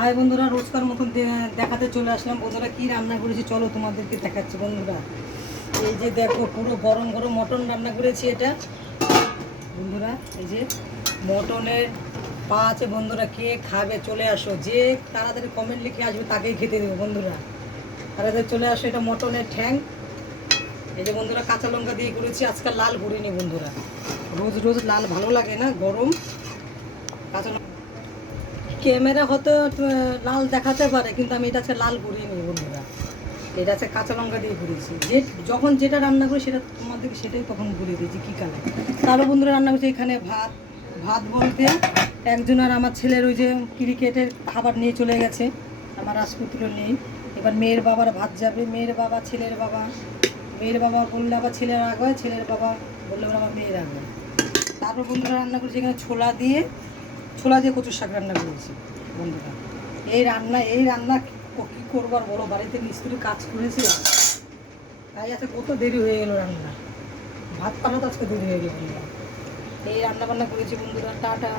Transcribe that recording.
High বন্ধুরা, রোজকার মতন দেখাতে চলে আসলাম। বন্ধুরা কি রান্না করেছি চলো তোমাদেরকে দেখাচ্ছি। বন্ধুরা এই যে দেখো, পুরো গরম গরম মটন রান্না করেছি। এটা বন্ধুরা এই যে মটনের পা আছে। বন্ধুরা কে খাবে চলে আসো, যে তাড়াতাড়ি কমেন্ট লিখে আসবে তাকেই খেতে দেবো। বন্ধুরা তাড়াতাড়ি চলে আসো। এটা মটনের ঠ্যাং। এই যে বন্ধুরা কাঁচা লঙ্কা দিয়ে করেছি, আজকাল লাল করিনি। বন্ধুরা রোজ রোজ লাল ভালো লাগে না, গরম কাঁচা ক্যামেরা হয়তো লাল দেখাতে পারে, কিন্তু আমি এটা আজকে লাল করিনি। বন্ধুরা এটা আছে কাঁচা লঙ্কা দিয়ে করেছি। যে যখন যেটা রান্না করি সেটা তোমাদেরকে সেটাই তখন বলে দিয়েছি কী কালার। তারপর বন্ধুরা রান্না করছি এখানে ভাত। ভাত বলতে একজন আর আমার ছেলের ওই যে ক্রিকেটের খাবার নিয়ে চলে গেছে, আমার রাজপুত্র নেই। এবার মেয়ের বাবার ভাত যাবে, মেয়ের বাবা ছেলের বাবা। মেয়ের বাবা বললে আবার ছেলের আগে হয়, ছেলের বাবা বললে আবার আমার মেয়ের আগে। তারপর বন্ধুরা রান্না করছি এখানে ছোলা দিয়ে কচুর শাক রান্না করেছি। বন্ধুরা এই রান্না কী করবো আর বলো, বাড়িতে মিস্ত্রি কাজ করেছে তাই আজকে কত দেরি হয়ে গেলো রান্না। ভাত পাঠাতে আজকে দেরি হয়ে গেল। এই রান্না বান্না করেছি বন্ধুরা। টাটা।